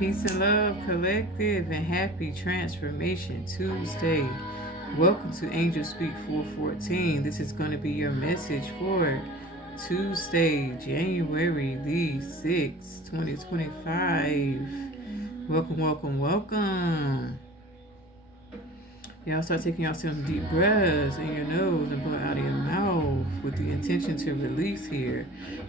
Peace and love, collective, and happy Transformation Tuesday. Welcome to Angel Speak 414. This is going to be your message for Tuesday, January the 6th, 2025. Welcome, welcome, welcome. Y'all start taking y'all some deep breaths in your nose and blowing out of your mouth with the intention to release here.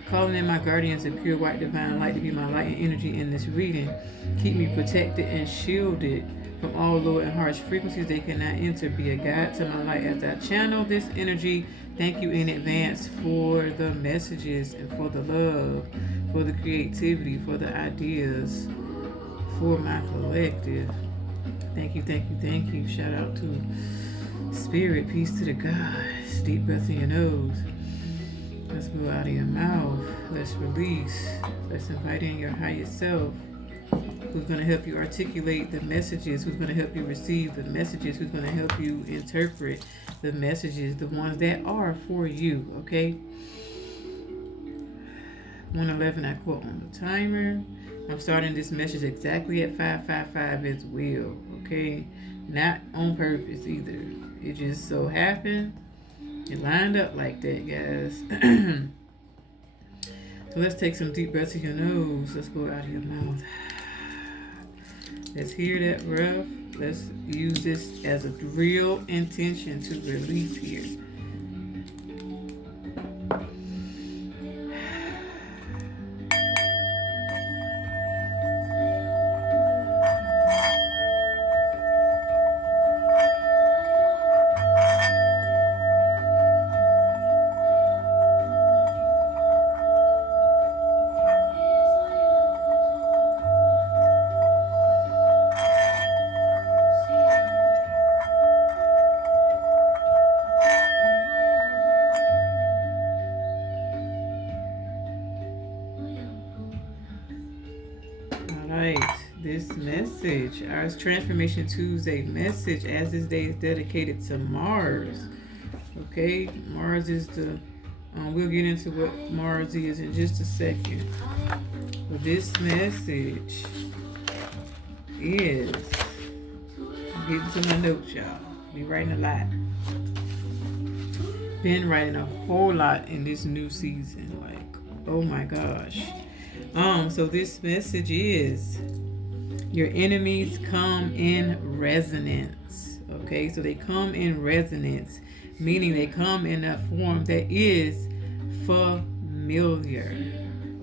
Calling in my guardians and pure white divine light to be my light and energy in this reading. Keep me protected and shielded from all low and harsh frequencies they cannot enter. Be a guide to my light as I channel this energy. Thank you in advance for the messages and for the love, for the creativity, for the ideas, for my collective. Thank you, thank you, thank you. Shout out to Spirit. Peace to the gods. Deep breath in your nose. Let's go out of your mouth. Let's release. Let's invite in your higher self, who's going to help you articulate the messages, who's going to help you receive the messages, who's going to help you interpret the messages, the ones that are for you, okay? 111, I quote on the timer. I'm starting this message exactly at 5:55 as well, okay? Not on purpose either. It just so happened. It lined up like that, guys. So let's take some deep breaths in your nose. Let's go out of your mouth. Let's hear that breath. Let's use this as a real intention to release here. This message, our Transformation Tuesday message, as this day is dedicated to Mars. Okay, Mars is the, we'll get into what Mars is in just a second. But this message is, I'm getting to my notes, y'all. Be writing a lot. Been writing a whole lot in this new season. Like, oh my gosh. So this message is, your enemies come in resonance. Okay, so they come in resonance, meaning they come in a form that is familiar.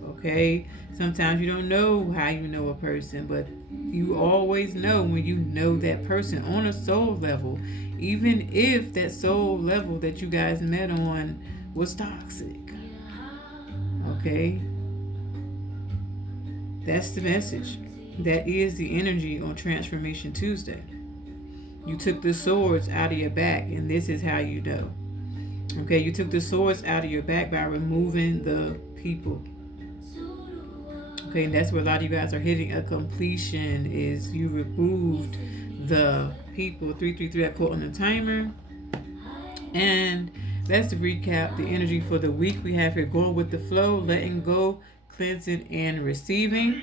Okay, sometimes you don't know how you know a person, but you always know when you know that person on a soul level, even if that soul level that you guys met on was toxic. Okay, that's the message. That is the energy on Transformation Tuesday. You took the swords out of your back, and this is how you know. Okay, you took the swords out of your back by removing the people. Okay, and that's where a lot of you guys are hitting a completion, is you removed the people. 333, I quote on the timer. And let's recap the energy for the week. We have here going with the flow, letting go, cleansing, and receiving.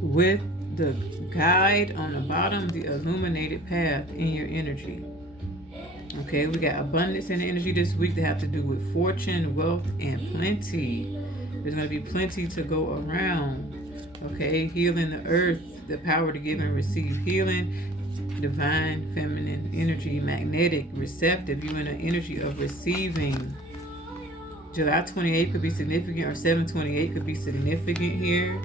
With the guide on the bottom, the illuminated path in your energy. Okay, we got abundance in the energy this week that have to do with fortune, wealth, and plenty. There's going to be plenty to go around. Okay, healing the earth, the power to give and receive healing, divine feminine energy, magnetic, receptive. You're in an energy of receiving. July 28th could be significant, or 7/28 could be significant here.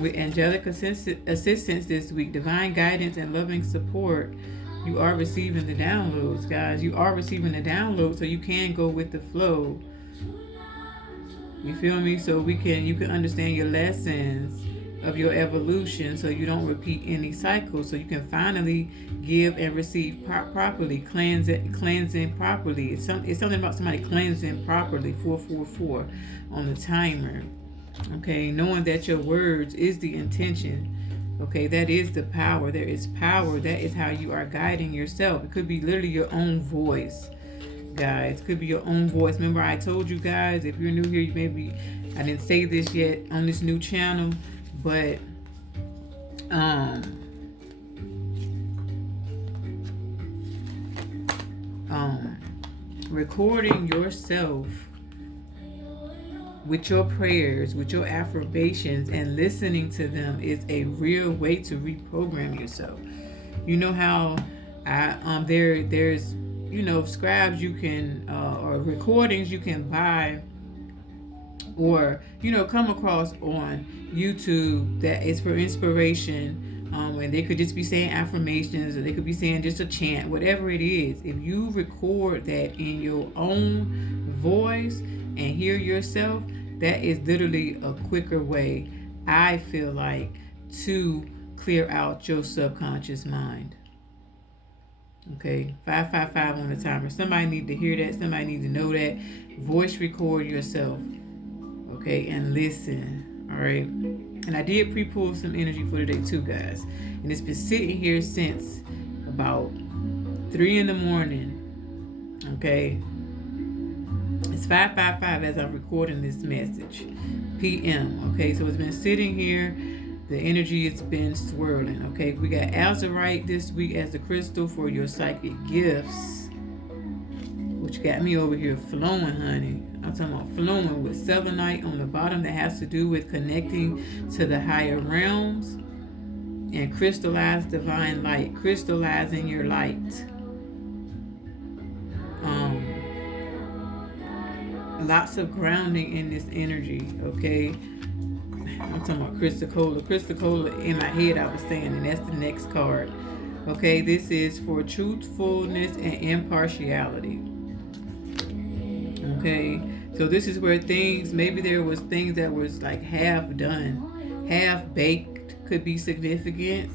With angelic assistance this week, divine guidance and loving support, you are receiving the downloads, guys. You are receiving the downloads, so you can go with the flow. You feel me? So you can understand your lessons of your evolution, so you don't repeat any cycles. So you can finally give and receive properly, cleansing properly. It's something about somebody cleansing properly. 444 on the timer. Okay, knowing that your words is the intention. Okay, that is the power. There is power. That is how you are guiding yourself. It could be literally your own voice guides. Could be your own voice. Remember, I told you guys, if you're new here, you maybe I didn't say this yet on this new channel, but um recording yourself with your prayers, with your affirmations, and listening to them is a real way to reprogram yourself. You know how there's scribes you can or recordings you can buy or come across on YouTube that is for inspiration. And they could just be saying affirmations, or they could be saying just a chant, whatever it is. If you record that in your own voice and hear yourself, that is literally a quicker way, I feel like, to clear out your subconscious mind. Okay, 555 on the timer. Somebody need to hear that. Somebody need to know that. Voice record yourself. Okay, and listen. All right. And I did pre-pull some energy for today too, guys. And it's been sitting here since about 3 in the morning. Okay. It's 5:55 as I'm recording this message. PM. Okay, so it's been sitting here. The energy has been swirling. Okay, we got azurite this week as the crystal for your psychic gifts, which got me over here flowing, honey. I'm talking about flowing with selenite on the bottom that has to do with connecting to the higher realms, and crystallized divine light, crystallizing your light. Lots of grounding in this energy, okay? I'm talking about crystal cola. Crystal cola in my head I was saying, and that's the next card. Okay, this is for truthfulness and impartiality. Okay, so this is where things, maybe there was things that was like half done, half baked, could be significant.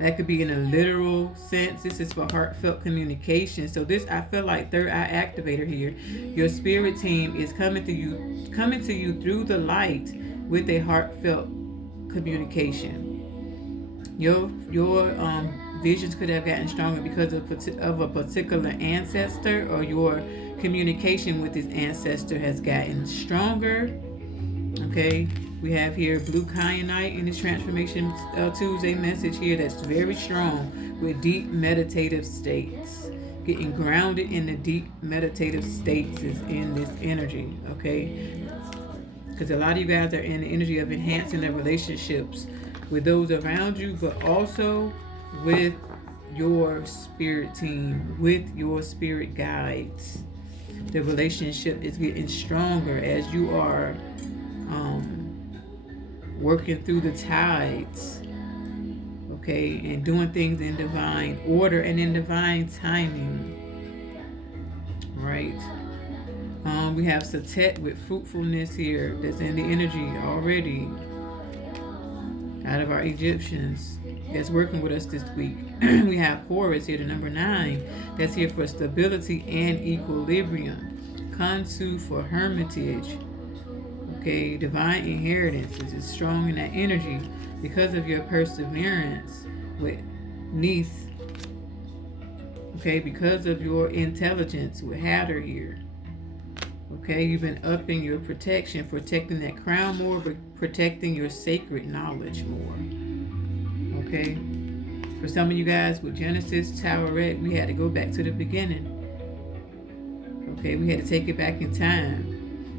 That could be in a literal sense. This is for heartfelt communication. So this, I feel like third eye activator here. Your spirit team is coming to you through the light with a heartfelt communication. Your visions could have gotten stronger because of a particular ancestor, or your communication with this ancestor has gotten stronger. Okay, we have here blue kyanite in this Transformation Tuesday message here that's very strong with deep meditative states. Getting grounded in the deep meditative states is in this energy, okay? Because a lot of you guys are in the energy of enhancing their relationships with those around you, but also with your spirit team, with your spirit guides. The relationship is getting stronger as you are working through the tides, okay, and doing things in divine order and in divine timing, right? We have Satet with fruitfulness here that's in the energy already out of our Egyptians that's working with us this week. We have Horus here, the number 9, that's here for stability and equilibrium. Kansu for hermitage. Okay, divine inheritance is strong in that energy because of your perseverance with Neith. Okay, because of your intelligence with Hatter here. Okay, you've been upping your protection, protecting that crown more, but protecting your sacred knowledge more. Okay, for some of you guys with Genesis, Towerette, we had to go back to the beginning. Okay, we had to take it back in time.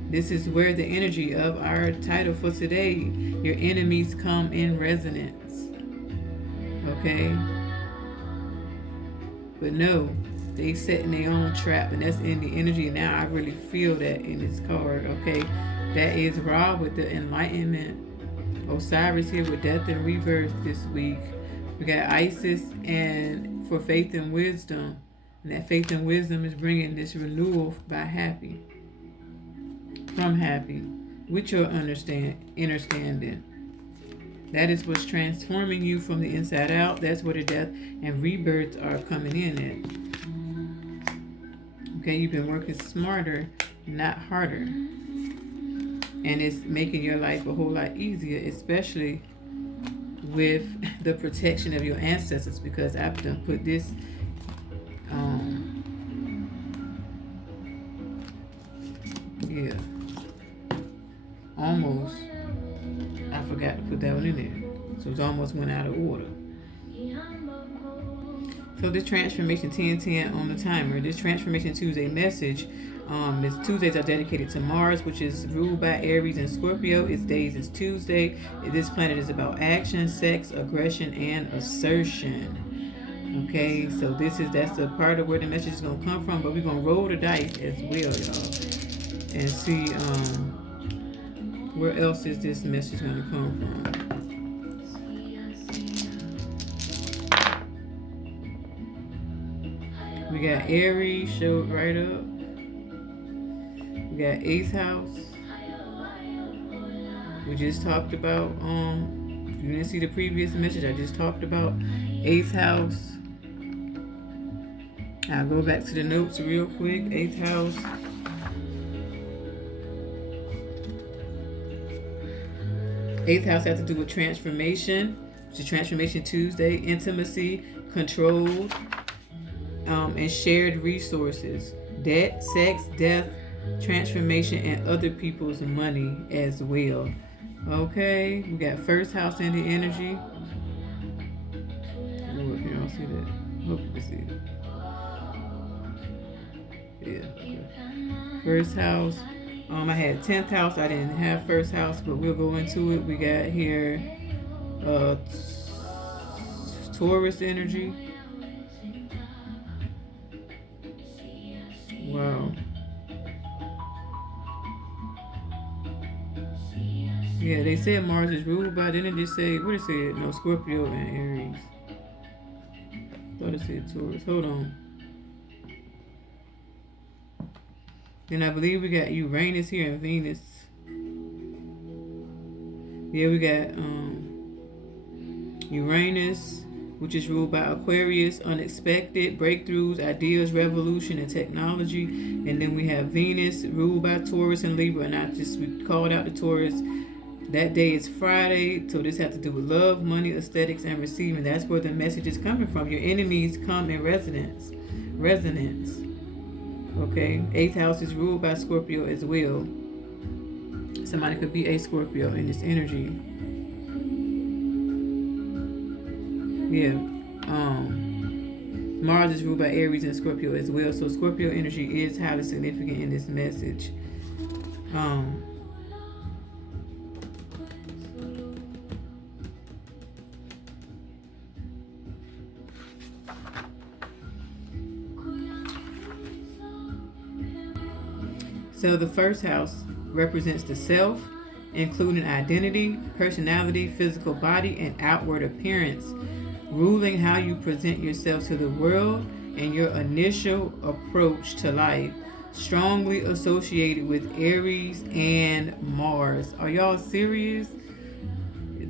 This is where the energy of our title for today, your enemies come in resonance. Okay? But no, they setting their own trap, and that's in the energy. Now I really feel that in this card, okay? That is Ra with the enlightenment. Osiris here with death and rebirth this week. We got Isis and for faith and wisdom. And that faith and wisdom is bringing this renewal by happy. From happy, with your understanding. That is what's transforming you from the inside out. That's where the death and rebirth are coming in at. Okay, you've been working smarter, not harder. And it's making your life a whole lot easier, especially with the protection of your ancestors, because I've done put this Yeah. Almost. I forgot to put that one in there. So it's almost went out of order. So this transformation 1010 on the timer. This transformation Tuesday message. Tuesdays are dedicated to Mars, which is ruled by Aries and Scorpio. Its days is Tuesday. This planet is about action, sex, aggression, and assertion. Okay, so that's the part of where the message is gonna come from. But we're gonna roll the dice as well, y'all, and see where else is this message gonna come from. We got Aries showed right up. We got 8th house. We just talked about, you didn't see the previous message, I just talked about 8th house. I'll go back to the notes real quick. 8th house. 8th house has to do with transformation. It's a transformation Tuesday. Intimacy, control, and shared resources. Debt, sex, death, transformation, and other people's money as well. Okay, we got 1st house in the energy. Oh, can y'all see that? Hope you can see it. Yeah, okay. 1st house. I had 10th house. I didn't have 1st house, but we'll go into it. We got here Taurus energy. Wow. Yeah, they said Mars is ruled by, didn't it just say, what it said? No, Scorpio and Aries. Thought it said Taurus. Hold on. Then I believe we got Uranus here and Venus. Yeah, we got Uranus, which is ruled by Aquarius, unexpected, breakthroughs, ideas, revolution, and technology. And then we have Venus, ruled by Taurus and Libra. And we called out the Taurus. That day is Friday, so this has to do with love, money, aesthetics, and receiving. That's where the message is coming from. Your enemies come in resonance. Okay, 8th house is ruled by Scorpio as well. Somebody could be a Scorpio in this energy. Yeah. Mars is ruled by Aries and Scorpio as well. So Scorpio energy is highly significant in this message. So the 1st house represents the self, including identity, personality, physical body, and outward appearance, ruling how you present yourself to the world and your initial approach to life, strongly associated with Aries and Mars. Are y'all serious?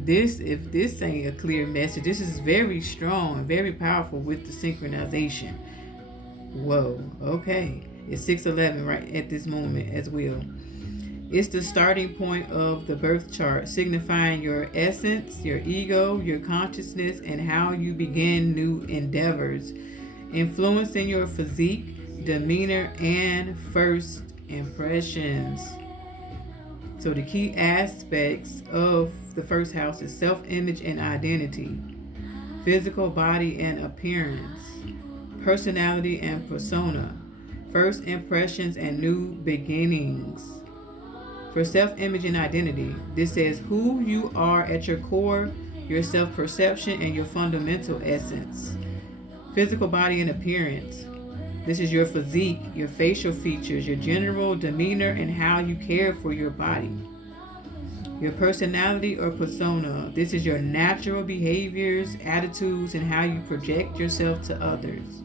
If this ain't a clear message, this is very strong, very powerful with the synchronization. Whoa, okay. It's 6:11 right at this moment as well. It's the starting point of the birth chart, signifying your essence, your ego, your consciousness, and how you begin new endeavors, influencing your physique, demeanor, and first impressions. So the key aspects of the 1st house is self-image and identity, physical body and appearance, personality and persona, first impressions and new beginnings. For self-image and identity, this says who you are at your core, your self-perception, and your fundamental essence. Physical body and appearance. This is your physique, your facial features, your general demeanor, and how you care for your body. Your personality or persona. This is your natural behaviors, attitudes, and how you project yourself to others.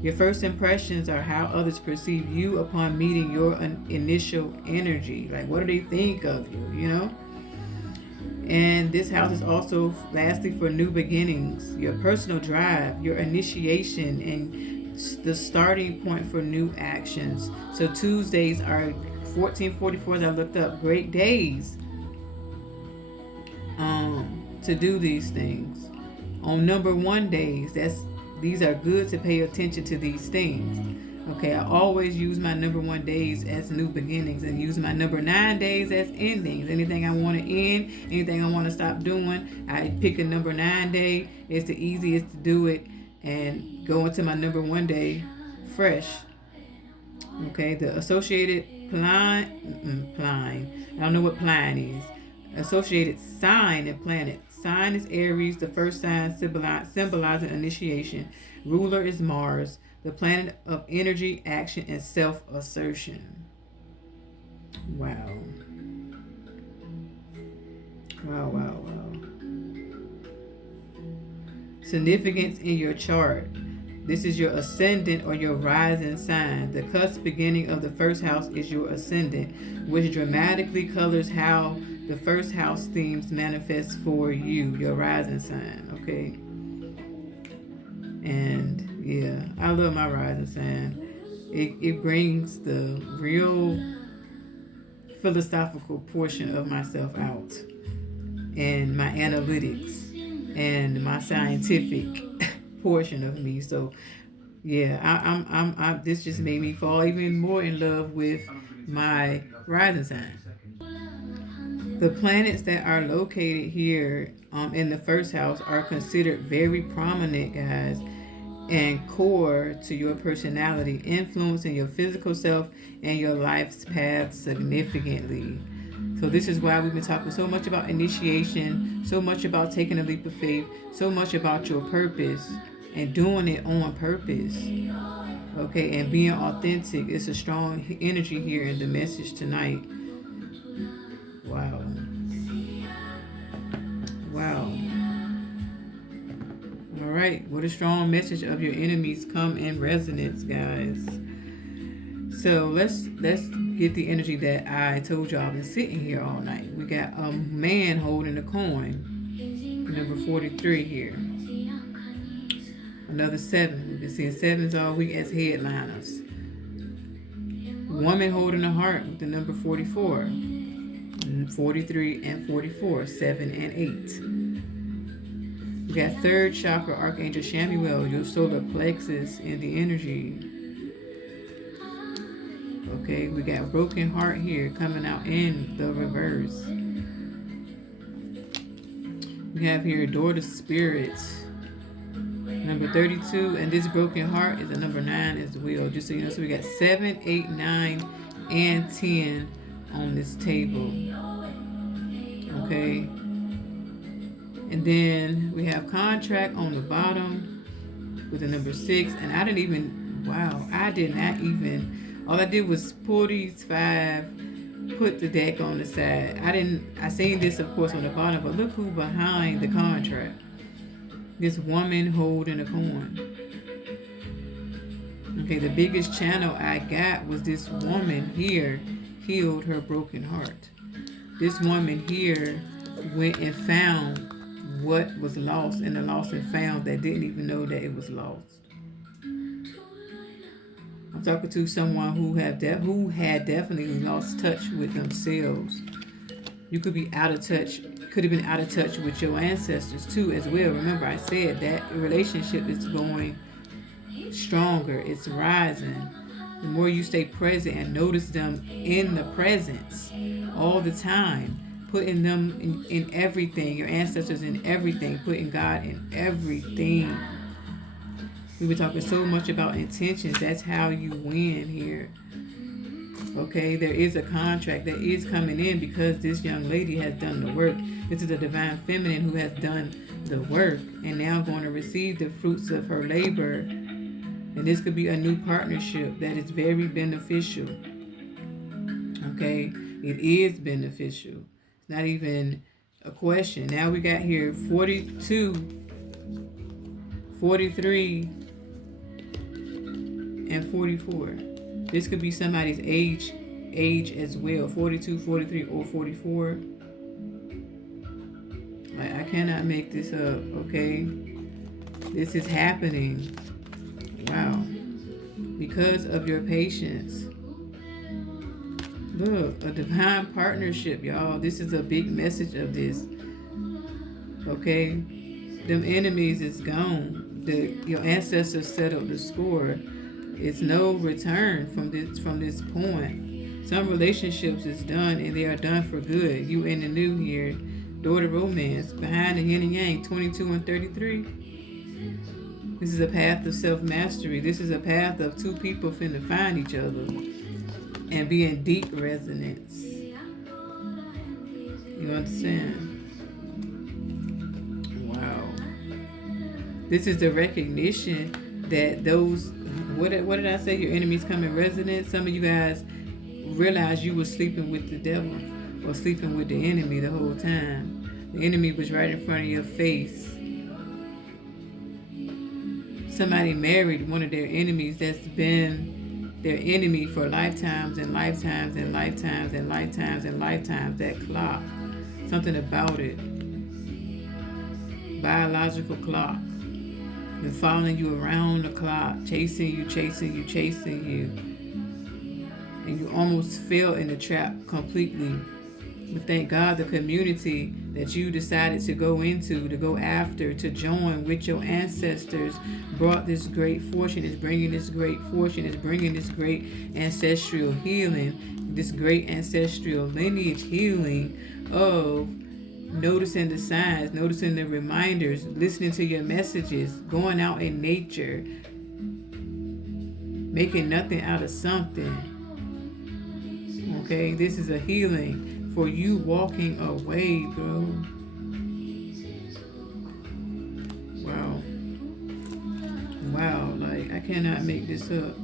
Your first impressions are how others perceive you upon meeting your initial energy. Like, what do they think of you, you know? And this house is also, lastly, for new beginnings. Your personal drive, your initiation, and the starting point for new actions. So Tuesdays are 1444, as I looked up, great days to do these things. On number 1 days, these are good to pay attention to these things. Okay, I always use my number 1 days as new beginnings and use my number 9 days as endings. Anything I want to end, anything I want to stop doing, I pick a number 9 day. It's the easiest to do it and go into my number 1 day fresh. Okay, the associated pline. I don't know what pline is. Associated sign and planet. Sign is Aries, the first sign symbolizing initiation. Ruler is Mars, the planet of energy, action, and self assertion. Wow. Wow, wow, wow. Significance in your chart. This is your ascendant or your rising sign. The cusp beginning of the first house is your ascendant, which dramatically colors how the first house themes manifest for you, your rising sign. Okay. And yeah, I love my rising sign. It brings the real philosophical portion of myself out, and my analytics and my scientific portion of me. So yeah, this just made me fall even more in love with my rising sign. The planets that are located here in the first house are considered very prominent, guys, and core to your personality, influencing your physical self and your life's path significantly. So this is why we've been talking so much about initiation, so much about taking a leap of faith, so much about your purpose and doing it on purpose. Okay, and being authentic. It's a strong energy here in the message tonight. Wow. Wow. All right. What a strong message of your enemies come in resonance, guys. So let's get the energy that I told y'all I've been sitting here all night. We got a man holding a coin. Number 43 here. Another 7. We've been seeing 7s all week as headliners. Woman holding a heart with the number 44. 43 and 44, 7 and 8. We got third chakra, Archangel Chamuel, your solar plexus in the energy. Okay, we got broken heart here coming out in the reverse. We have here door to spirit, number 32, and this broken heart is a number 9 as well. Just so you know, so we got 7, 8, 9, and 10 on this table. Okay. And then we have contract on the bottom with the number 6. And I did not even, all I did was pull these 5, put the deck on the side. I seen this, of course, on the bottom, but look who behind the contract. This woman holding a coin. Okay, the biggest channel I got was this woman here healed her broken heart. This woman here went and found what was lost, and the lost and found that didn't even know that it was lost. I'm talking to someone who had definitely lost touch with themselves. You could be out of touch, could have been out of touch with your ancestors too as well. Remember, I said that relationship is going stronger, it's rising. The more you stay present and notice them in the presence all the time, putting them in everything, your ancestors in everything, putting God in everything. We were talking so much about intentions. That's how you win here. Okay, there is a contract that is coming in because this young lady has done the work. This is a divine feminine who has done the work and now going to receive the fruits of her labor. And this could be a new partnership that is very beneficial. Okay, it is beneficial. It's not even a question. Now we got here 42, 43, and 44. This could be somebody's age as well. 42, 43, or 44. I cannot make this up, okay? This is happening. Wow. Because of your patience. Look, a divine partnership, y'all. This is a big message of this. Okay? Them enemies is gone. Your ancestors settled the score. It's no return from this point. Some relationships is done and they are done for good. You in the new year. Door to romance. Behind the yin and yang, 22 and 33. This is a path of self-mastery. This is a path of two people finna find each other and be in deep resonance. You understand? Wow. This is the recognition that those, what did I say? Your enemies come in resonance. Some of you guys realized you were sleeping with the devil or sleeping with the enemy the whole time. The enemy was right in front of your face. Somebody married one of their enemies that's been their enemy for lifetimes and lifetimes and lifetimes and lifetimes and lifetimes. That clock. Something about it. Biological clock. Been following you around the clock, chasing you, chasing you, chasing you. And you almost fell in the trap completely. But thank God the community that you decided to go into, to go after, to join with your ancestors brought this great fortune, is bringing this great fortune, is bringing this great ancestral healing, this great ancestral lineage healing of noticing the signs, noticing the reminders, listening to your messages, going out in nature, making nothing out of something. Okay, this is a healing for you walking away, bro. Wow. Wow, like I cannot make this up.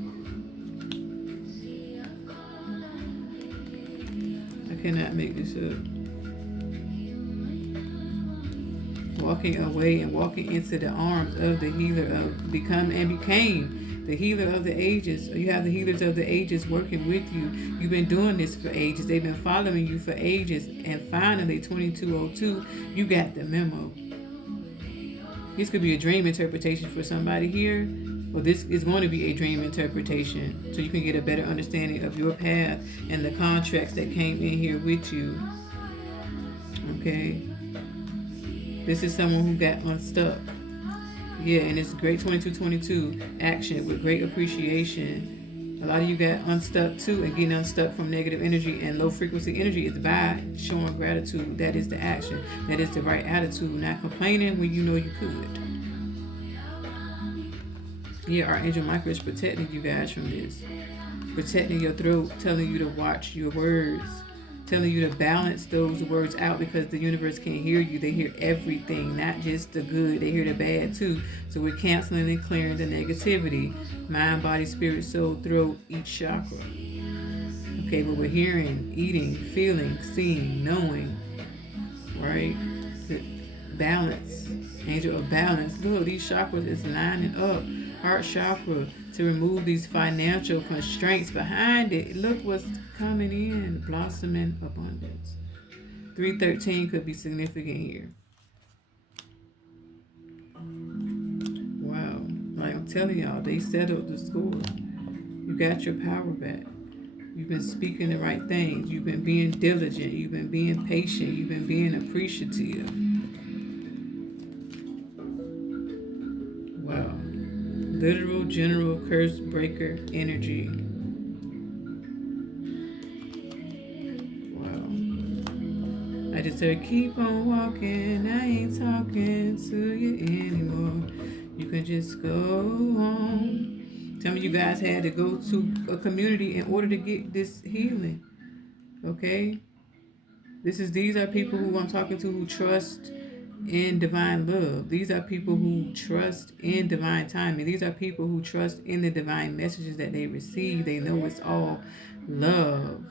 I cannot make this up. Walking away and walking into the arms of the healer of became the healer of the ages. You have the healers of the ages working with you. You've been doing this for ages. They've been following you for ages. And finally, 2202, you got the memo. This could be a dream interpretation for somebody here. Well, this is going to be a dream interpretation so you can get a better understanding of your path and the contracts that came in here with you. Okay? This is someone who got unstuck. Yeah, and it's great 2222 action with great appreciation. A lot of you got unstuck too, and getting unstuck from negative energy and low frequency energy is by showing gratitude. That is the action. That is the right attitude. Not complaining when you know you could. Yeah, Archangel Michael is protecting you guys from this. Protecting your throat, telling you to watch your words, telling you to balance those words out because the universe can't hear you. They hear everything, not just the good. They hear the bad too. So we're canceling and clearing the negativity. Mind, body, spirit, soul, throat, each chakra. Okay, but we're hearing, eating, feeling, seeing, knowing. Right? The balance. Angel of balance. Look, these chakras is lining up. Heart chakra to remove these financial constraints behind it. Look what's coming in. Blossoming abundance. 313 could be significant here. Wow. Like I'm telling y'all, they settled the score. You got your power back. You've been speaking the right things. You've been being diligent. You've been being patient. You've been being appreciative. Wow. Literal general curse breaker energy. Wow. I just said, keep on walking. I ain't talking to you anymore. You can just go home. Some of you guys had to go to a community in order to get this healing. Okay? These are people who I'm talking to who trust in divine love. These are people who trust in divine timing. These are people who trust in the divine messages that they receive. They know it's all love.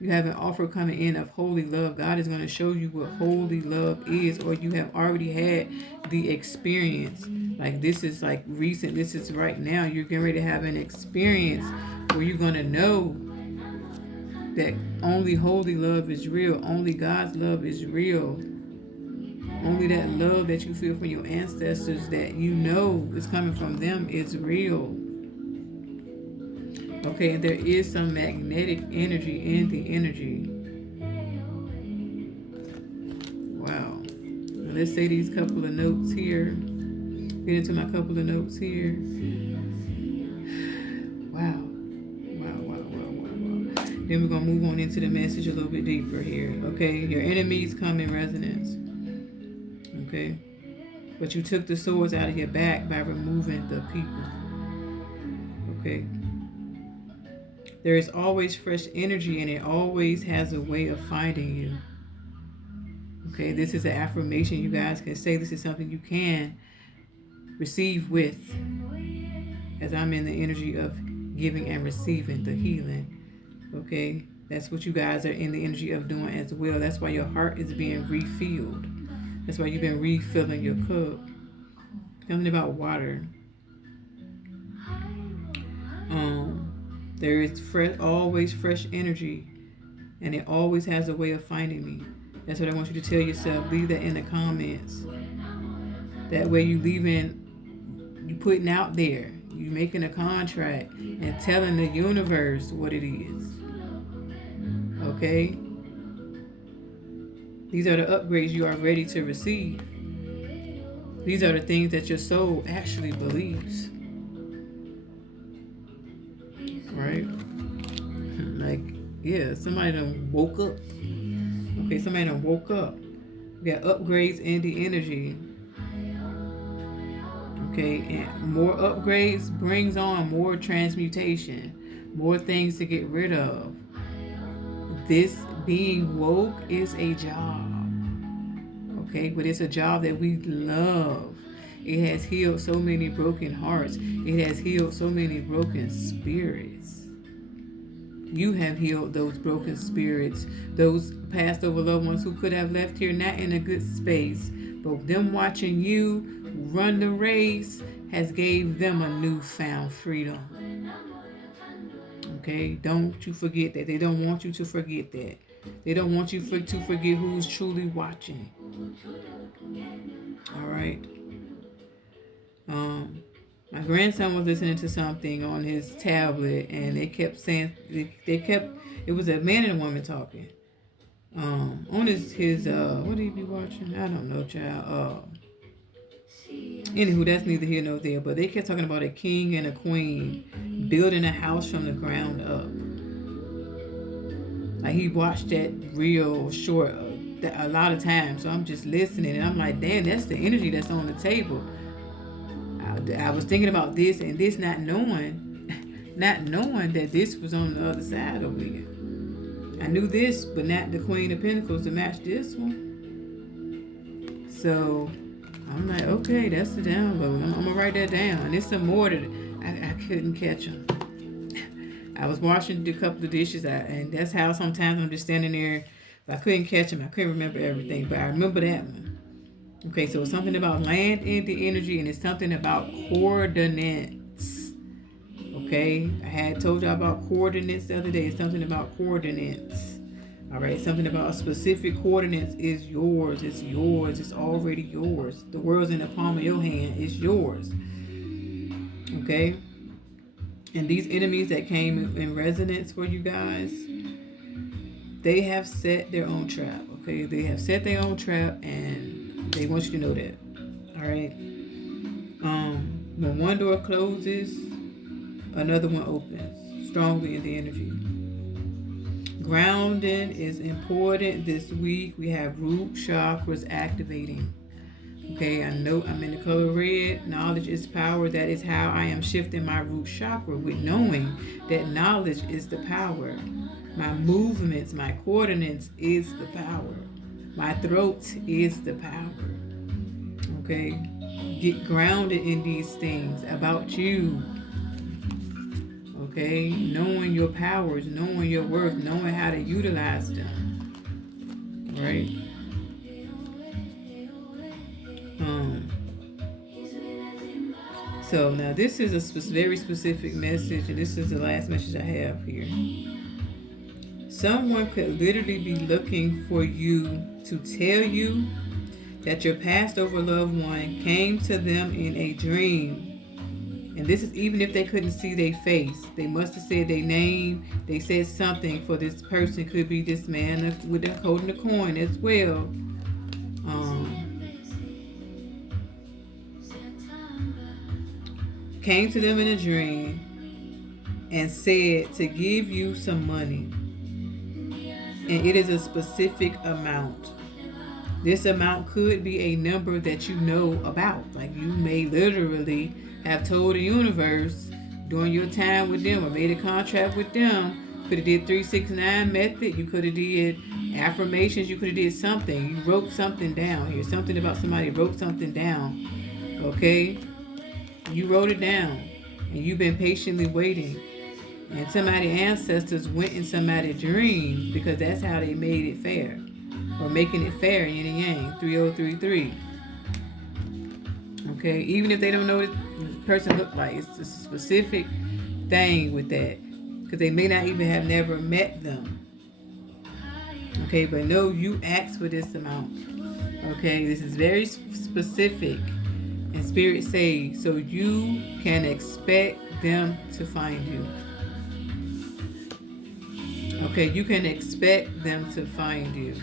You have an offer coming in of holy love. God is going to show you what holy love is, or you have already had the experience. Like this is like recent. This is right now. You're getting ready to have an experience where you're going to know that only holy love is real. Only God's love is real. Only that love that you feel from your ancestors that you know is coming from them is real. Okay, and there is some magnetic energy in the energy. Wow. Now let's say these couple of notes here. Get into my couple of notes here. Then we're going to move on into the message a little bit deeper here. Okay, your enemies come in resonance. Okay, but you took the swords out of your back by removing the people. Okay, there is always fresh energy and it always has a way of finding you. Okay, this is an affirmation you guys can say. This is something you can receive with, as I'm in the energy of giving and receiving the healing. Okay, that's what you guys are in the energy of doing as well. That's why your heart is being refilled. That's why you've been refilling your cup. Something about water. There is always fresh energy, and it always has a way of finding me. That's what I want you to tell yourself. Leave that in the comments. That way you putting out there. You making a contract and telling the universe what it is. Okay? These are the upgrades you are ready to receive. These are the things that your soul actually believes. Right? Like, yeah, somebody done woke up. Okay, somebody done woke up. We got upgrades in the energy. Okay, and more upgrades brings on more transmutation, more things to get rid of. This being woke is a job. Okay, but it's a job that we love. It has healed so many broken hearts. It has healed so many broken spirits. You have healed those broken spirits, those passed over loved ones who could have left here not in a good space, but them watching you run the race has gave them a newfound freedom. Okay, don't you forget that. They don't want you to forget that. They don't want you to forget who's truly watching. All right. My grandson was listening to something on his tablet, and they kept saying it was a man and a woman talking. On his what did he be watching? I don't know, child. Anywho, that's neither here nor there. But they kept talking about a king and a queen building a house from the ground up. Like, he watched that real short a lot of times. So I'm just listening, and I'm like, damn, that's the energy that's on the table. I was thinking about this and this, not knowing that this was on the other side of it. I knew this, but not the Queen of Pentacles to match this one. So I'm like, okay, that's the download. I'm gonna write that down. And there's some more that I couldn't catch them. I was washing a couple of dishes, and that's how sometimes I'm just standing there. If I couldn't catch them, I couldn't remember everything, but I remember that one. Okay, so it's something about land in the energy, and it's something about coordinates. Okay, I had told y'all about coordinates the other day. It's something about coordinates. All right, something about specific coordinates is yours. It's yours. It's already yours. The world's in the palm of your hand. It's yours. Okay, and these enemies that came in resonance for you guys, they have set their own trap. Okay, they have set their own trap, and they want you to know that. All right. When one door closes, another one opens strongly in the energy. Grounding is important this week. We have root chakras activating. Okay, I know I'm in the color red. Knowledge is power. That is how I am shifting my root chakra, with knowing that knowledge is the power. My movements, my coordinates is the power. My throat is the power. Okay? Get grounded in these things about you. Okay? Knowing your powers, knowing your worth, knowing how to utilize them. Right? So now this is a very specific message, and this is the last message I have here. Someone could literally be looking for you to tell you that your passed over loved one came to them in a dream. And this is even if they couldn't see their face. They must have said their name. They said something for this person. Could be this man with them holding the coin as well. Came to them in a dream and said to give you some money. and it is a specific amount. This amount could be a number that you know about. Like you may literally have told the universe during your time with them or made a contract with them. Could have did 369 method. You could have did affirmations. You could have did something. You wrote something down here. Something about somebody wrote something down. Okay? You wrote it down. And you've been patiently waiting. And somebody's ancestors went in somebody's dreams because that's how they made it fair. Or making it fair, yin and yang, 3033. Okay, even if they don't know what the person look like, it's a specific thing with that. Because they may not even have never met them. Okay, but no, you asked for this amount. Okay, this is very specific. And Spirit say, so you can expect them to find you. Okay, you can expect them to find you.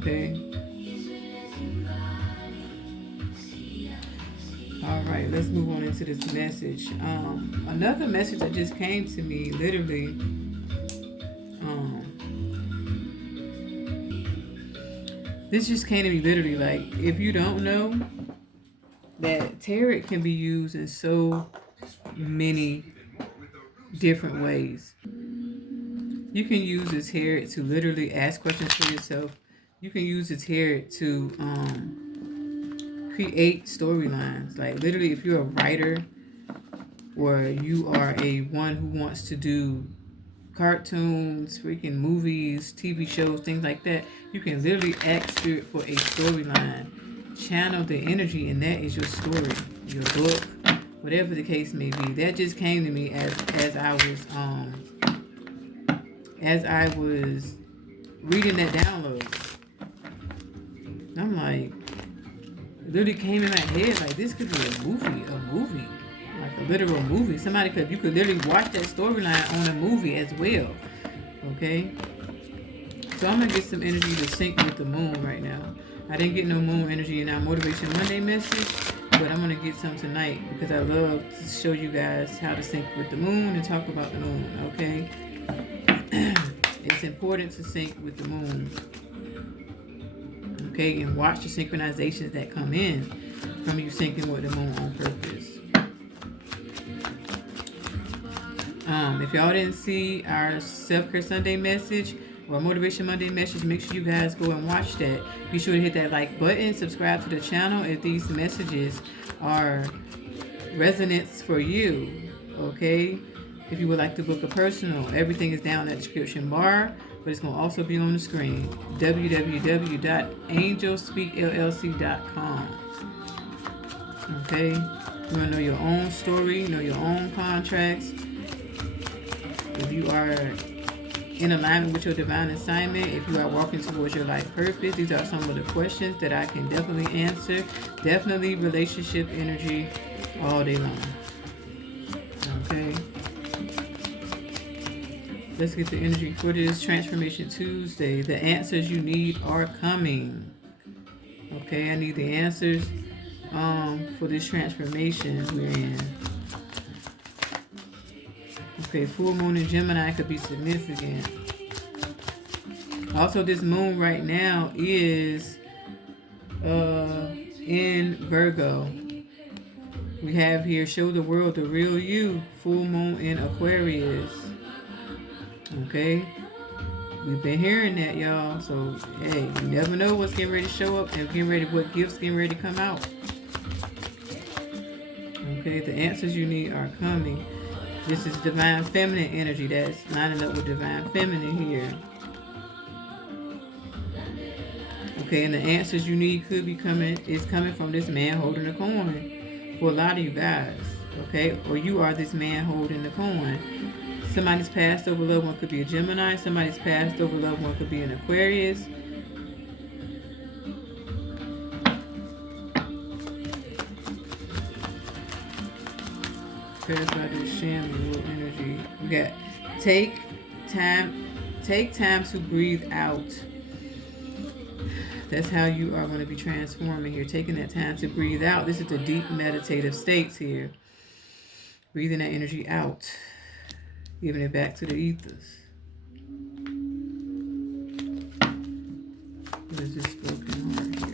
Okay. All right, let's move on into this message. Another message that just came to me, literally. This just came to me literally. Like, if you don't know, that tarot can be used in so many different ways. You can use this tarot to literally ask questions for yourself. You can use the tarot to create storylines. Like literally, if you're a writer or you are a one who wants to do cartoons, freaking movies, TV shows, things like that, you can literally ask Spirit for a storyline. Channel the energy, and that is your story, your book, whatever the case may be. That just came to me as I was reading that download. I'm like, it literally came in my head like this could be a movie, like a literal movie. You could literally watch that storyline on a movie as well. Okay, so I'm gonna get some energy to sync with the moon right now. I didn't get no moon energy in our Motivation Monday message, but I'm gonna get some tonight because I love to show you guys how to sync with the moon and talk about the moon. Okay, it's important to sync with the moon. Okay, and watch the synchronizations that come in from you syncing with the moon on purpose. If y'all didn't see our Self-Care Sunday message or Motivation Monday message, make sure you guys go and watch that. Be sure to hit that like button, subscribe to the channel if these messages are resonance for you. Okay, if you would like to book a personal, everything is down in that description bar, but it's going to also be on the screen. www.angelspeakllc.com. Okay, you want to know your own story, know your own contracts. If you are in alignment with your divine assignment, if you are walking towards your life purpose, these are some of the questions that I can definitely answer. Definitely relationship energy all day long. Okay. Let's get the energy for this Transformation Tuesday. The answers you need are coming. Okay, I need the answers for this transformation we're in. Okay, full moon in Gemini could be significant. Also, this moon right now is in Virgo. We have here, show the world the real you, full moon in Aquarius. Okay, we've been hearing that, y'all. So, hey, you never know what's getting ready to show up and what gifts getting ready to come out. Okay, the answers you need are coming. This is divine feminine energy that's lining up with divine feminine here. Okay, and the answers you need could be coming from this man holding the coin for a lot of you guys. Okay, or you are this man holding the coin. Somebody's passed over loved one could be a Gemini. Somebody's passed over loved one could be an Aquarius. Pairs by this Shamuel energy. We got take time to breathe out. That's how you are going to be transforming here. Taking that time to breathe out. This is the deep meditative states here. Breathing that energy out. Giving it back to the ethers. What is this broken heart here?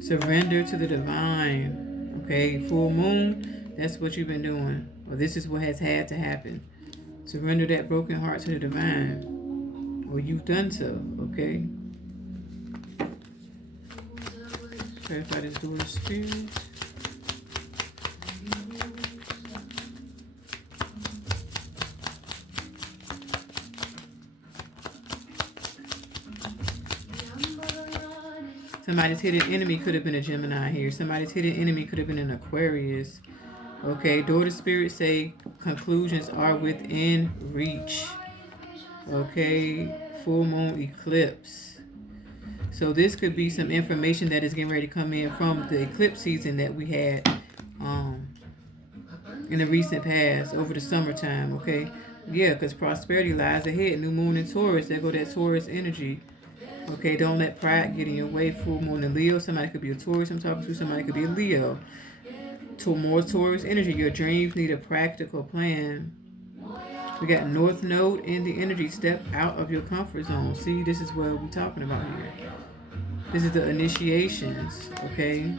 Surrender to the divine. Okay, full moon, that's what you've been doing. Or this is what has had to happen. Surrender that broken heart to the divine. Or you've done so, okay? Clarify this door of spirit. Somebody's hidden enemy could have been a Gemini here. Somebody's hidden enemy could have been an Aquarius. Okay, daughter spirit say conclusions are within reach. Okay, full moon eclipse. So this could be some information that is getting ready to come in from the eclipse season that we had in the recent past over the summertime. Okay, yeah, because prosperity lies ahead. New moon in Taurus. There go that Taurus energy. Okay, don't let pride get in your way. Full moon in Leo. Somebody could be a Taurus I'm talking to. Somebody could be a Leo. To more Taurus energy. Your dreams need a practical plan. We got North Node in the energy. Step out of your comfort zone. See, this is what we're talking about here. This is the initiations. Okay.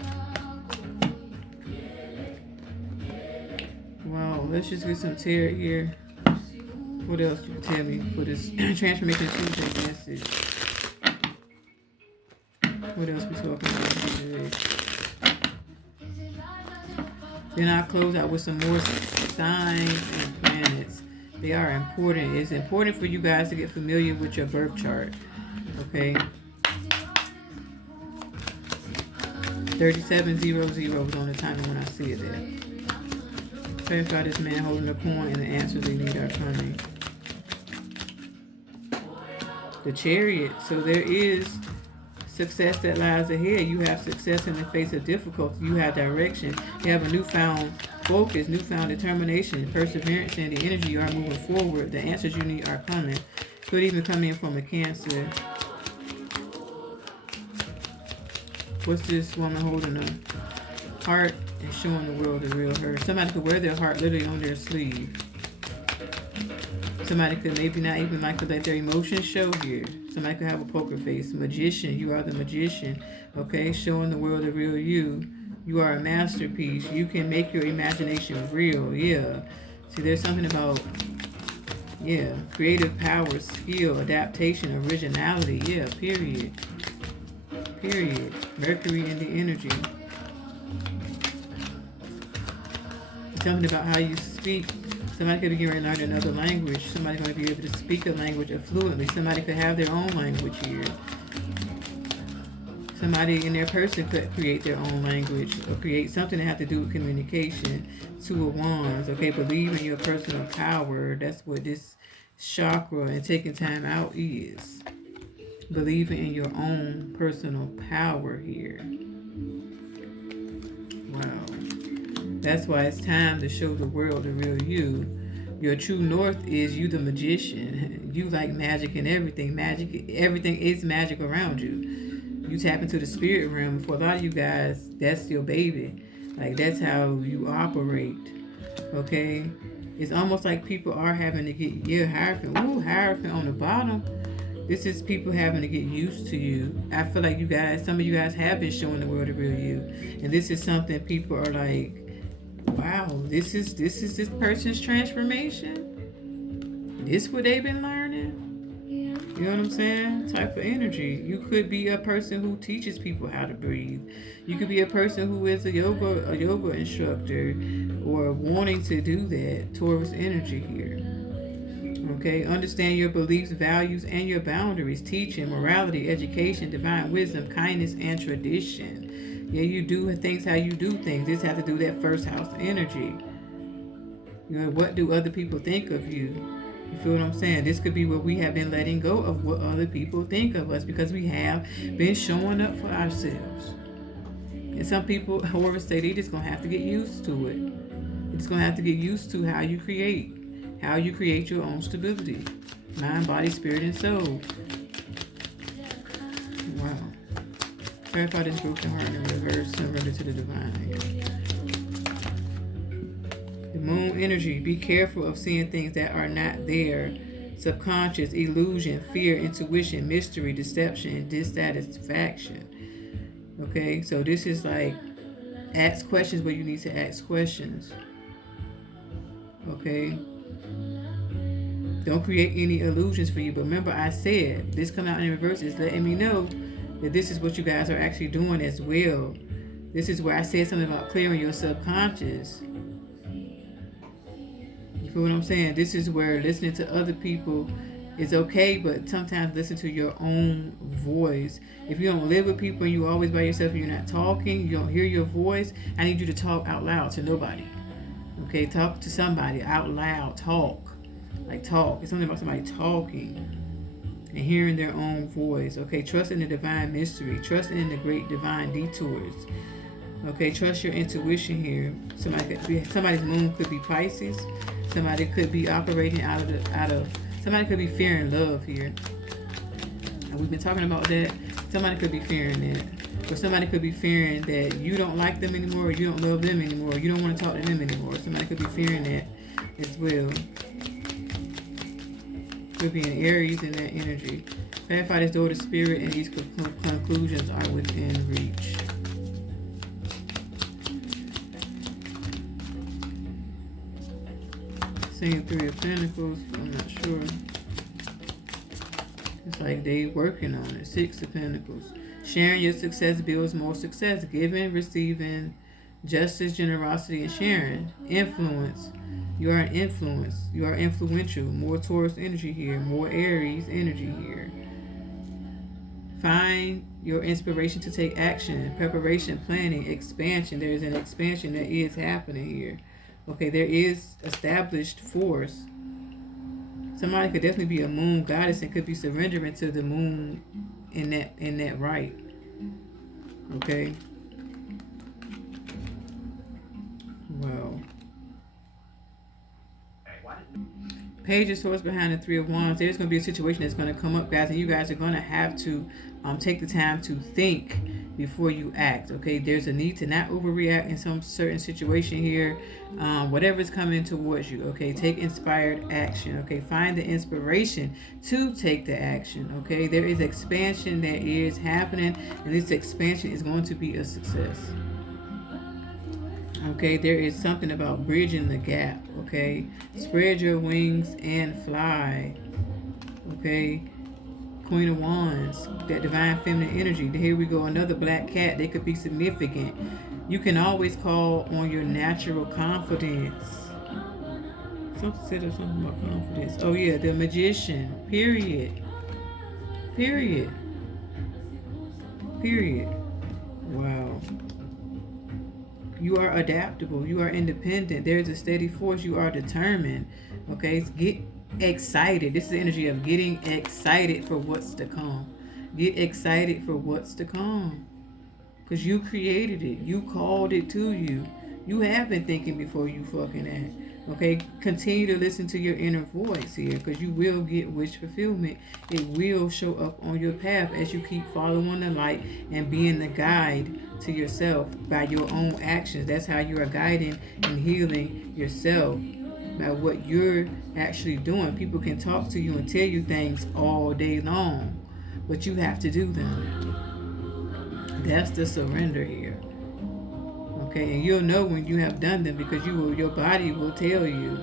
Wow, let's just get some tarot here. What else you can tell me for this Transformation Tuesday message? What else we talking about today? Then I'll close out with some more signs and planets. They are important. It's important for you guys to get familiar with your birth chart. Okay. 3700 was on the timer when I see it there. Clarify this man holding a coin and the answers they need are coming. The Chariot. So there is success that lies ahead. You have success in the face of difficulty. You have direction. You have a newfound focus, newfound determination, perseverance, and the energy. You are moving forward. The answers you need are coming. Could even come in from a Cancer. What's this woman holding a heart and showing the world the real her? Somebody could wear their heart literally on their sleeve. Somebody could maybe not even like to let their emotions show here. Somebody could have a poker face. Magician, you are the magician. Okay, showing the world the real you. You are a masterpiece. You can make your imagination real. Yeah. See, there's something about, yeah, creative power, skill, adaptation, originality. Yeah, period. Period. Mercury in the energy. Something about how you speak. Somebody could be getting ready to learn another language. Somebody's going to be able to speak a language fluently. Somebody could have their own language here. Somebody in their person could create their own language or create something that has to do with communication. Two of Wands. Okay, believe in your personal power. That's what this chakra and taking time out is. Believing in your own personal power here. Wow. That's why it's time to show the world the real you. Your true north is you, the magician. You like magic and everything. Magic, everything is magic around you. You tap into the spirit realm. For a lot of you guys, that's your baby. Like, that's how you operate. Okay? It's almost like people are having to get, yeah, Hierophant. Ooh, Hierophant on the bottom. This is people having to get used to you. I feel like you guys, some of you guys have been showing the world the real you. And this is something people are like, wow, this is this person's transformation. This what they've been learning. You know what I'm saying? Type of energy. You could be a person who teaches people how to breathe. You could be a person who is a yoga instructor or wanting to do that. Taurus energy here. Okay, understand your beliefs, values, and your boundaries. Teaching, morality, education, divine wisdom, kindness, and tradition. Yeah, you do things how you do things. This has to do with that first house energy. You know, what do other people think of you? You feel what I'm saying? This could be what we have been letting go of, what other people think of us, because we have been showing up for ourselves. And some people, however, say they just gonna have to get used to it. It's gonna have to get used to how you create your own stability, mind, body, spirit, and soul. Wow. Clarify this broken heart in reverse. Surrender to the divine. The moon energy. Be careful of seeing things that are not there. Subconscious, illusion, fear, intuition, mystery, deception, and dissatisfaction. Okay, so this is like ask questions where you need to ask questions. Okay, don't create any illusions for you. But remember, I said this come out in reverse is letting me know that this is what you guys are actually doing as well. This is where I said something about clearing your subconscious. You feel what I'm saying? This is where listening to other people is okay, but sometimes listen to your own voice. If you don't live with people and you're always by yourself and you're not talking, you don't hear your voice, I need you to talk out loud to nobody. Okay, talk to somebody out loud. Talk. Like talk. It's something about somebody talking and hearing their own voice. Okay, trust in the divine mystery. Trust in the great divine detours. Okay, trust your intuition here. Somebody's moon could be Pisces. Somebody could be operating out of somebody could be fearing love here. And we've been talking about that. Somebody could be fearing that. Or somebody could be fearing that you don't like them anymore, or you don't love them anymore, or you don't want to talk to them anymore. Somebody could be fearing that as well. Could be an Aries in that energy. Clarify this door to spirit, and these conclusions are within reach. Seeing Three of Pentacles, I'm not sure. It's like they working on it. Six of Pentacles. Sharing your success builds more success. Giving, receiving, justice, generosity, and sharing. Influence. You are an influence. You are influential. More Taurus energy here. More Aries energy here. Find your inspiration to take action. Preparation, planning, expansion. There is an expansion that is happening here. Okay, there is established force. Somebody could definitely be a moon goddess and could be surrendering to the moon in that right. Okay. Wow. Page of Swords behind the Three of Wands. There's going to be a situation that's going to come up, guys, and you guys are going to have to take the time to think before you act. Okay, there's a need to not overreact in some certain situation here. Whatever's coming towards you. Okay, take inspired action. Okay, find the inspiration to take the action. Okay, there is expansion that is happening, and this expansion is going to be a success. Okay, there is something about bridging the gap. Okay, spread your wings and fly. Okay, Queen of Wands, that divine feminine energy. Here we go, another black cat. They could be significant. You can always call on your natural confidence. Something said something about confidence. Oh yeah, the Magician. Period. Period. Period. Wow. You are adaptable. You are independent. There is a steady force. You are determined. Okay, get excited. This is the energy of getting excited for what's to come. Get excited for what's to come. Because you created it. You called it to you. You have been thinking before you fucking act. Okay, continue to listen to your inner voice here, because you will get wish fulfillment. It will show up on your path as you keep following the light and being the guide to yourself by your own actions. That's how you are guiding and healing yourself, by what you're actually doing. People can talk to you and tell you things all day long, but you have to do them. That's the surrender here. Okay, and you'll know when you have done them, because your body will tell you.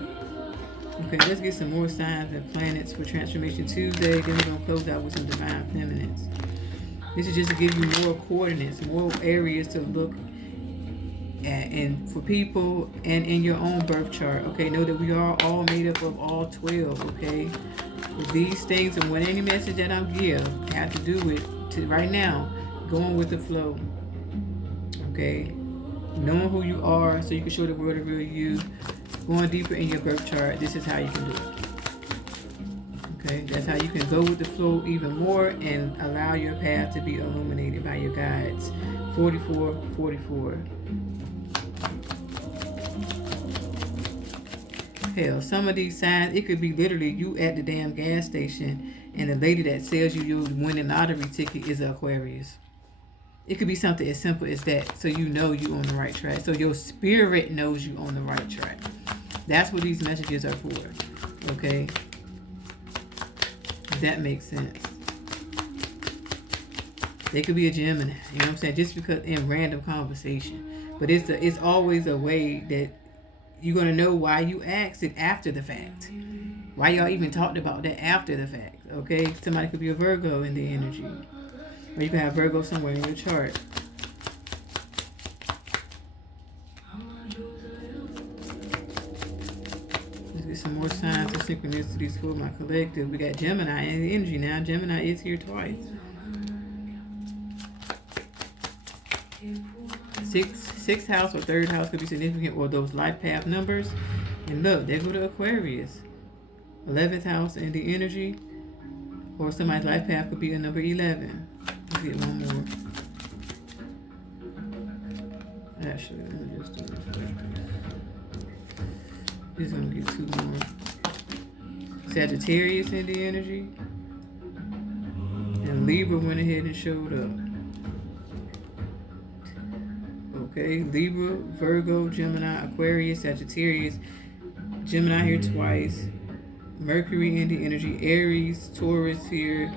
Okay, let's get some more signs and planets for Transformation Tuesday. Then we're going to close out with some divine feminines. This is just to give you more coordinates, more areas to look at, and for people and in your own birth chart. Okay, know that we are all made up of all 12. Okay, with these things, and with any message that I'm giving, have to do with right now going with the flow. Okay, knowing who you are so you can show the world the real you. Going deeper in your birth chart, this is how you can do it. Okay, that's how you can go with the flow even more and allow your path to be illuminated by your guides. 4444. Hell, some of these signs, it could be literally you at the damn gas station and the lady that sells you your winning lottery ticket is an Aquarius. It could be something as simple as that, so you know you on the right track. So your spirit knows you on the right track. That's what these messages are for. Okay? If that makes sense. They could be a Gemini, you know what I'm saying? Just because in random conversation. But it's always a way that you're gonna know why you asked it after the fact. Why y'all even talked about that after the fact. Okay? Somebody could be a Virgo in the energy. Or you can have Virgo somewhere in your chart. Let's get some more signs of synchronicities for my collective. We got Gemini in the energy now. Gemini is here twice. Sixth house or third house could be significant, or those life path numbers. And look, there go to Aquarius. 11th house in the energy, or somebody's life path could be a number 11. Let's get one more. Actually, let me just do this. Just gonna get two more. Sagittarius in the energy, and Libra went ahead and showed up. Okay, Libra, Virgo, Gemini, Aquarius, Sagittarius. Gemini here twice. Mercury in the energy, Aries, Taurus here,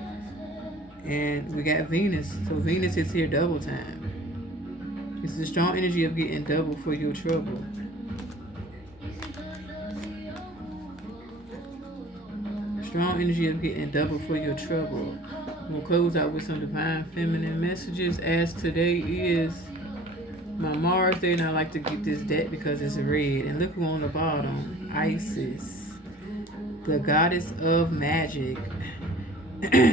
and we got Venus. So Venus is here double time. This is a strong energy of getting double for your trouble. Strong energy of getting double for your trouble. We'll close out with some divine feminine messages, as today is my Mars Day, and I like to get this deck because it's red. And look who on the bottom, Isis, the goddess of magic.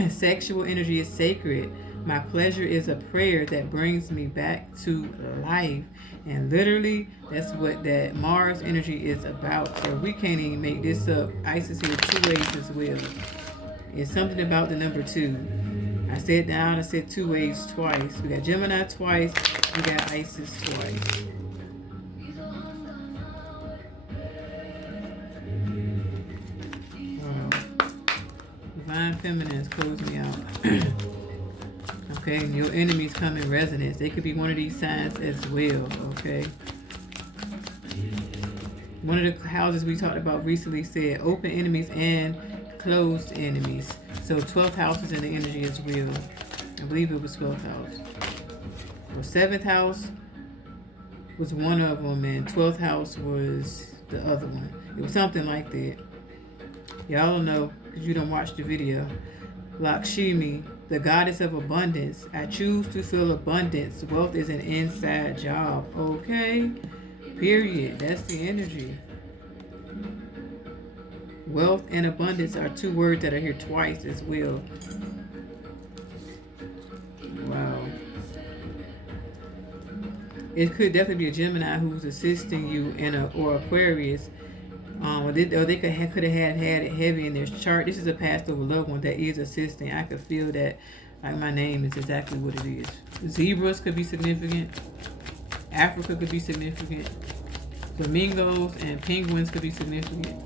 Sexual energy is sacred. My pleasure is a prayer that brings me back to life. And literally, that's what that Mars energy is about. So we can't even make this up. Isis here two ways as well. It's something about the number 2. I said down, I said 2 ways twice. We got Gemini twice. We got Isis twice. Divine feminines close me out. Okay, and your enemies come in resonance. They could be one of these signs as well. Okay. One of the houses we talked about recently said open enemies and closed enemies. So 12th house is in the energy as well. I believe it was 12th house. Or 7th house was one of them, and 12th house was the other one. It was something like that. Y'all don't know because you don't watch the video. Lakshmi, the goddess of abundance. I choose to feel abundance. Wealth is an inside job. Okay? Period. That's the energy. Wealth and abundance are 2 words that are here twice as well. Wow. It could definitely be a Gemini who's assisting you in or Aquarius. Or they could have had it heavy in their chart. This is a past over loved one that is assisting. I could feel that, like my name is exactly what it is. Zebras could be significant. Africa could be significant. Flamingos and penguins could be significant.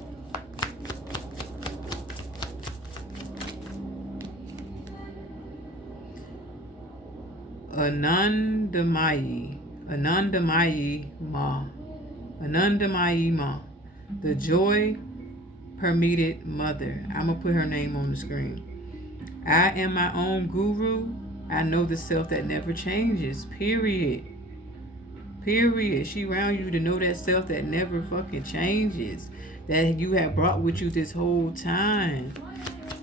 Anandamayi Ma, the joy permitted mother. I'm gonna put her name on the screen. I am my own guru. I know the self that never changes. Period. She around you to know that self that never fucking changes, that you have brought with you this whole time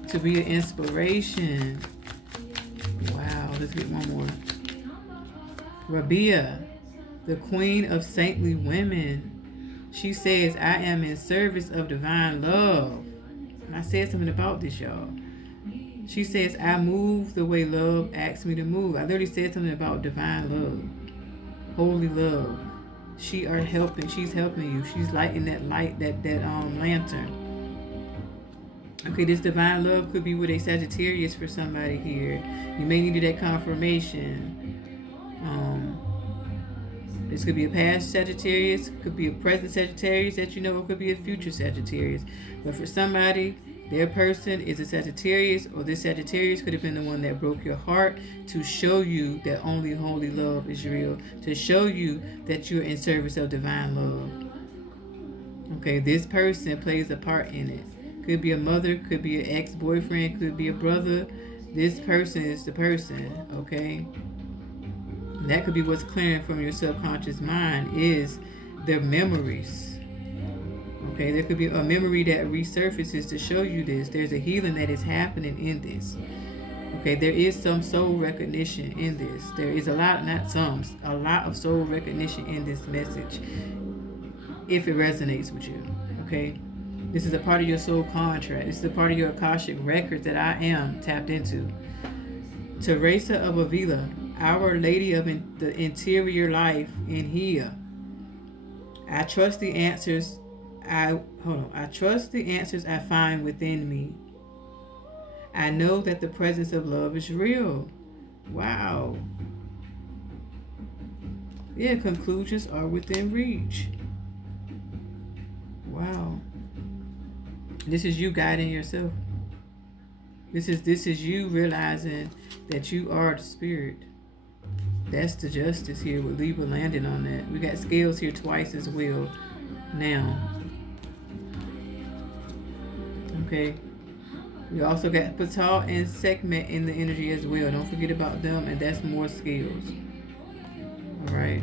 to be an inspiration. Wow, let's get one more. Rabia, the queen of saintly women. She says, I am in service of divine love. And I said something about this, y'all. She says, I move the way love asks me to move. I literally said something about divine love. Holy love. She's helping you. She's lighting that light, that lantern. Okay, this divine love could be with a Sagittarius for somebody here. You may need that confirmation. This could be a past Sagittarius, could be a present Sagittarius that you know, it could be a future Sagittarius. But for somebody, Their person is a Sagittarius, or this Sagittarius could have been the one that broke your heart to show you that only holy love is real, to show you that you're in service of divine love. Okay, this person plays a part in it. Could be a mother, could be an ex-boyfriend, could be a brother. This person is the person, okay? And that could be what's clearing from your subconscious mind is their memories. Okay, there could be a memory that resurfaces to show you this. There's a healing that is happening in this. Okay, there is some soul recognition in this. There is a lot, not some, a lot of soul recognition in this message if it resonates with you. Okay, this is a part of your soul contract. This is a part of your Akashic records that I am tapped into. Teresa of Avila, Our Lady of the Interior Life in here. I trust the answers. I trust the answers I find within me. I know that the presence of love is real. Wow. Yeah, conclusions are within reach. Wow. This is you guiding yourself. This is you realizing that you are the spirit. That's the justice here with Libra landing on that. We got scales here twice as well now. Okay. We also got Patal and Sekhmet in the energy as well. Don't forget about them, and that's more scales. Alright.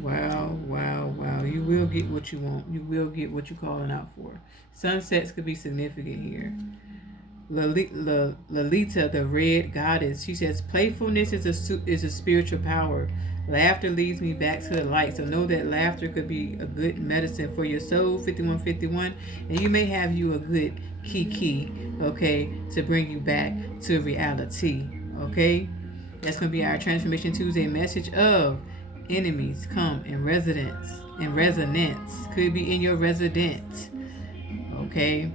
Wow, wow, wow. You will get what you want. You will get what you're calling out for. Sunsets could be significant here. Lalita, the red goddess, she says, playfulness is a spiritual power. Laughter leads me back to the light. So know that laughter could be a good medicine for your soul, 5151. And you may have you a good kiki, okay, to bring you back to reality, okay? That's going to be our Transformation Tuesday message of enemies come in resonance. Could be in your residence, okay?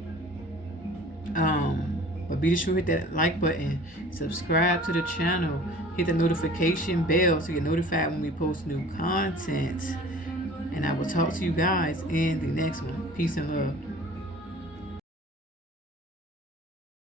But be sure to hit that like button, subscribe to the channel, hit the notification bell to get notified when we post new content. And I will talk to you guys in the next one. Peace and love.